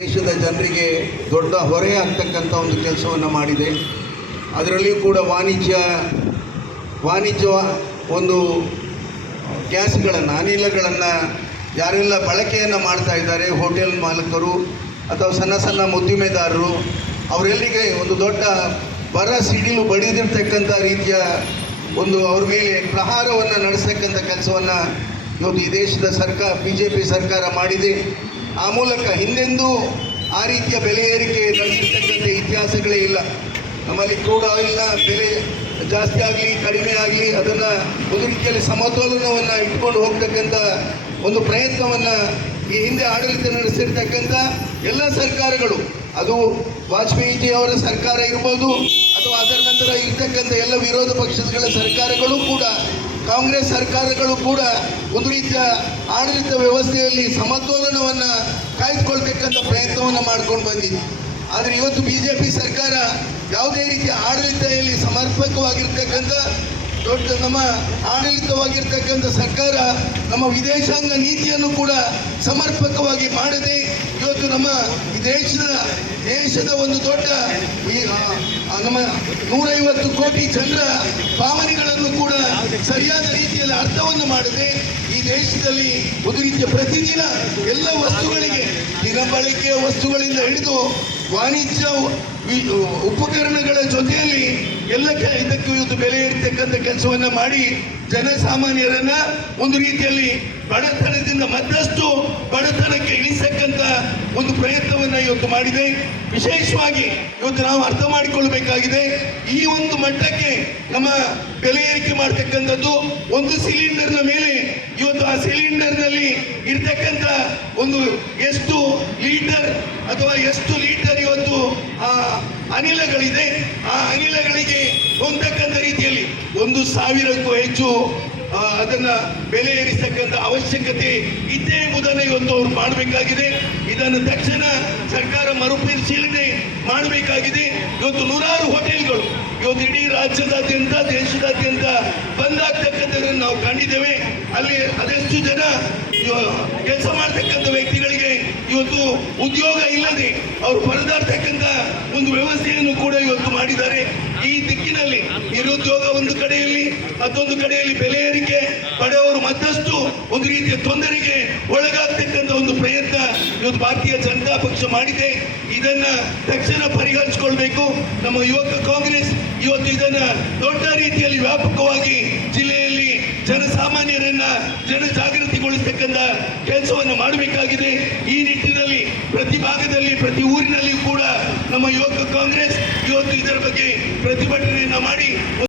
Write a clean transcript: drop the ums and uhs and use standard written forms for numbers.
ದೇಶದ ಜನರಿಗೆ ದೊಡ್ಡ ಹೊರೆ ಆಗ್ತಕ್ಕಂಥ ಒಂದು ಕೆಲಸವನ್ನು ಮಾಡಿದೆ. ಅದರಲ್ಲಿಯೂ ಕೂಡ ವಾಣಿಜ್ಯ ಒಂದು ಗ್ಯಾಸ್ಗಳನ್ನು ಅನಿಲಗಳನ್ನು ಯಾರೆಲ್ಲ ಬಳಕೆಯನ್ನು ಮಾಡ್ತಾ ಇದ್ದಾರೆ, ಹೋಟೆಲ್ ಮಾಲಕರು ಅಥವಾ ಸಣ್ಣ ಸಣ್ಣ ಉದ್ದಿಮೆದಾರರು, ಅವರೆಲ್ಲಿಗೆ ಒಂದು ದೊಡ್ಡ ಸಿಡಿಲು ಬಡಿದಿರ್ತಕ್ಕಂಥ ರೀತಿಯ ಒಂದು ಅವ್ರ ಮೇಲೆ ಪ್ರಹಾರವನ್ನು ನಡೆಸ್ತಕ್ಕಂಥ ಕೆಲಸವನ್ನು ಇವತ್ತು ಈ ದೇಶದ BJP ಸರ್ಕಾರ ಮಾಡಿದೆ. ಆ ಮೂಲಕ ಹಿಂದೆಂದೂ ಆ ರೀತಿಯ ಬೆಲೆ ಏರಿಕೆ ನಡೆಸಿರ್ತಕ್ಕಂಥ ಇತಿಹಾಸಗಳೇ ಇಲ್ಲ. ನಮ್ಮಲ್ಲಿ ಕ್ರೂಡ್ ಆಯಿಲ್ನ ಬೆಲೆ ಜಾಸ್ತಿ ಆಗಲಿ ಕಡಿಮೆ ಆಗಲಿ ಅದನ್ನು ಒಂದು ರೀತಿಯಲ್ಲಿ ಸಮತೋಲನವನ್ನು ಇಟ್ಕೊಂಡು ಹೋಗ್ತಕ್ಕಂಥ ಒಂದು ಪ್ರಯತ್ನವನ್ನು ಈ ಹಿಂದೆ ಆಡಳಿತ ನಡೆಸಿರ್ತಕ್ಕಂಥ ಎಲ್ಲ ಸರ್ಕಾರಗಳು, ಅದು ವಾಜಪೇಯಿಜಿಯವರ ಸರ್ಕಾರ ಇರ್ಬೋದು ಅಥವಾ ಅದರ ನಂತರ ಇರ್ತಕ್ಕಂಥ ಎಲ್ಲ ವಿರೋಧ ಪಕ್ಷಗಳ ಸರ್ಕಾರಗಳು ಕೂಡ, ಕಾಂಗ್ರೆಸ್ ಸರ್ಕಾರಗಳು ಕೂಡ ಒಂದು ರೀತಿಯ ಆಡಳಿತ ವ್ಯವಸ್ಥೆಯಲ್ಲಿ ಸಮತೋಲನವನ್ನು ಕಾಯ್ದುಕೊಳ್ತಕ್ಕಂಥ ಪ್ರಯತ್ನವನ್ನು ಮಾಡ್ಕೊಂಡು ಬಂದಿದೆ. ಆದರೆ ಇವತ್ತು BJP ಸರ್ಕಾರ ಯಾವುದೇ ರೀತಿಯ ಆಡಳಿತದಲ್ಲಿ ಸಮರ್ಪಕವಾಗಿರ್ತಕ್ಕಂಥ ನಮ್ಮ ಆಡಳಿತವಾಗಿರ್ತಕ್ಕಂಥ ಸರ್ಕಾರ ನಮ್ಮ ವಿದೇಶಾಂಗ ನೀತಿಯನ್ನು ಕೂಡ ಸಮರ್ಪಕವಾಗಿ ಮಾಡದೆ ಇವತ್ತು ನಮ್ಮ ಈ ದೇಶದ ಒಂದು ದೊಡ್ಡ ನಮ್ಮ 150 ಕೋಟಿ ಜನರ ಭಾವನೆಗಳನ್ನು ಕೂಡ ಸರಿಯಾದ ರೀತಿಯಲ್ಲಿ ಅರ್ಥವನ್ನು ಮಾಡದೆ ಈ ದೇಶದಲ್ಲಿ ಒಂದು ರೀತಿಯ ಪ್ರತಿದಿನ ಎಲ್ಲ ವಸ್ತುಗಳಿಗೆ, ದಿನಬಳಕೆಯ ವಸ್ತುಗಳಿಂದ ಹಿಡಿದು ವಾಣಿಜ್ಯ ಉಪಕರಣಗಳ ಜೊತೆಯಲ್ಲಿ ಇದಕ್ಕೂ ಇವತ್ತು ಬೆಲೆ ಇರ್ತಕ್ಕಂಥ ಕೆಲಸವನ್ನ ಮಾಡಿ ಜನಸಾಮಾನ್ಯರನ್ನ ಒಂದು ರೀತಿಯಲ್ಲಿ ಬಡತನದಿಂದ ಮತ್ತಷ್ಟು ಬಡತನಕ್ಕೆ ಇಳಿಸಕ್ಕಂಥ ಒಂದು ಪ್ರಯತ್ನವನ್ನ ಇವತ್ತು ಮಾಡಿದೆ. ವಿಶೇಷವಾಗಿ ಇವತ್ತು ನಾವು ಅರ್ಥ ಮಾಡಿಕೊಳ್ಳಬೇಕಾಗಿದೆ, ಈ ಒಂದು ಮಟ್ಟಕ್ಕೆ ನಮ್ಮ ಬೆಲೆ ಏರಿಕೆ ಮಾಡ್ತಕ್ಕಂಥದ್ದು ಒಂದು ಸಿಲಿಂಡರ್ನ ಮೇಲೆ ಇವತ್ತು ಆ ಸಿಲಿಂಡರ್ನಲ್ಲಿ ಇರ್ತಕ್ಕಂಥ ಒಂದು ಎಷ್ಟು ಲೀಟರ್ ಅಥವಾ ಎಷ್ಟು ಲೀಟರ್ ಇವತ್ತು ಅನಿಲಗಳಿದೆ, ಆ ಅನಿಲಗಳಿಗೆ ಹೊಂದಕ್ಕಂಥ ರೀತಿಯಲ್ಲಿ 1,000ಕ್ಕೂ ಹೆಚ್ಚು ಅದನ್ನ ಬೆಲೆ ಏರಿಸತಕ್ಕಂಥ ಅವಶ್ಯಕತೆ ಇದ್ದೇ ಎಂಬುದನ್ನು ಇವತ್ತು ಅವರು ಮಾಡಬೇಕಾಗಿದೆ. ಇದನ್ನು ತಕ್ಷಣ ಸರ್ಕಾರ ಮರುಪರಿಶೀಲನೆ ಮಾಡಬೇಕಾಗಿದೆ. ಇವತ್ತು ನೂರಾರು ಹೋಟೆಲ್ಗಳು ಇವತ್ತು ಇಡೀ ರಾಜ್ಯದಾದ್ಯಂತ ದೇಶದಾದ್ಯಂತ ಬಂದ್ ಆಗ್ತಕ್ಕಂಥದ್ದನ್ನು ನಾವು ಕಂಡಿದ್ದೇವೆ. ಅಲ್ಲಿ ಅದೆಷ್ಟು ಜನ ಕೆಲಸ ಮಾಡ್ತಕ್ಕಂಥ ವ್ಯಕ್ತಿಗಳಿಗೆ ಇವತ್ತು ಉದ್ಯೋಗ ಇಲ್ಲದೆ ಅವರು ಪರದಾಡ್ತಕ್ಕಂಥ ಒಂದು ವ್ಯವಸ್ಥೆಯನ್ನು ಕೂಡ ಇವತ್ತು ಮಾಡಿದ್ದಾರೆ. ಈ ದಿಕ್ಕಿನಲ್ಲಿ ನಿರುದ್ಯೋಗ ಒಂದು ಕಡೆಯಲ್ಲಿ, ಮತ್ತೊಂದು ಕಡೆಯಲ್ಲಿ ಬೆಲೆ ಏರಿಕೆ, ಬಡವರು ಮತ್ತಷ್ಟು ಒಂದು ರೀತಿಯ ತೊಂದರೆಗೆ ಒಳಗಾಗ್ತಕ್ಕಂಥ ಒಂದು ಪ್ರಯತ್ನ ಇವತ್ತು ಭಾರತೀಯ ಜನತಾ ಪಕ್ಷ ಮಾಡಿದೆ. ಇದನ್ನ ತಕ್ಷಣ ಪರಿಹರಿಸಿಕೊಳ್ಬೇಕು. ನಮ್ಮ ಯುವಕ ಕಾಂಗ್ರೆಸ್ ಇವತ್ತು ಇದನ್ನ ದೊಡ್ಡ ರೀತಿಯಲ್ಲಿ ವ್ಯಾಪಕವಾಗಿ ಜಿಲ್ಲೆಯಲ್ಲಿ ಜನಸಾಮಾನ್ಯರನ್ನ ಜನಜಾಗೃತಿಗೊಳಿಸತಕ್ಕಂಥ ಕೆಲಸವನ್ನು ಮಾಡಬೇಕಾಗಿದೆ. ಈ ನಿಟ್ಟಿನಲ್ಲಿ ಪ್ರತಿ ಭಾಗದಲ್ಲಿ ಪ್ರತಿ ಊರಿನಲ್ಲಿ ಕೂಡ ನಮ್ಮ ಯುವಕ ಕಾಂಗ್ರೆಸ್ ಇವತ್ತು ಇದರ ಬಗ್ಗೆ ಪ್ರತಿಭಟನೆಯನ್ನ ಮಾಡಿ